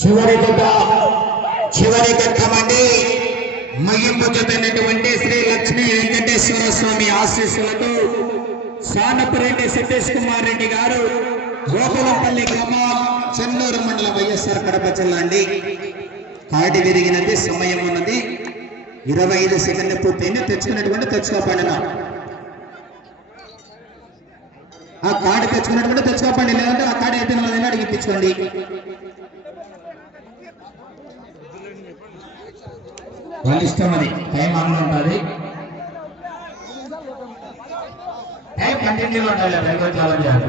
చివరి జత చివరి ఘట్టమండి మహింపు చెందినటువంటి శ్రీ లక్ష్మీ వెంకటేశ్వర స్వామి ఆశీస్సులతో సానపురెడ్డి సతీష్ కుమార్ రెడ్డి గారు గోకులంపల్లి గ్రామం చెన్నూరు మండలం వైఎస్ఆర్ కడప జిల్లా అండి. కాటి విరిగినది సమయం ఉన్నది. ఇరవై ఐదు సెకండ్ పూర్తయింది. తెచ్చుకున్నటువంటి తెచ్చుకోపడిన ఆ కార్డు తెచ్చుకున్నటువంటి తెచ్చుకోపండి. లేదంటే ఆ కార్డు అయిపోయిన వాళ్ళని అడిగిపించుకోండి. వాళ్ళ ఇష్టం అది టైం ఆన్ ఉంటుంది టైం కంటిన్యూ ఉండాలి. రైల్వే ఛాలెంజ్ చేయాలి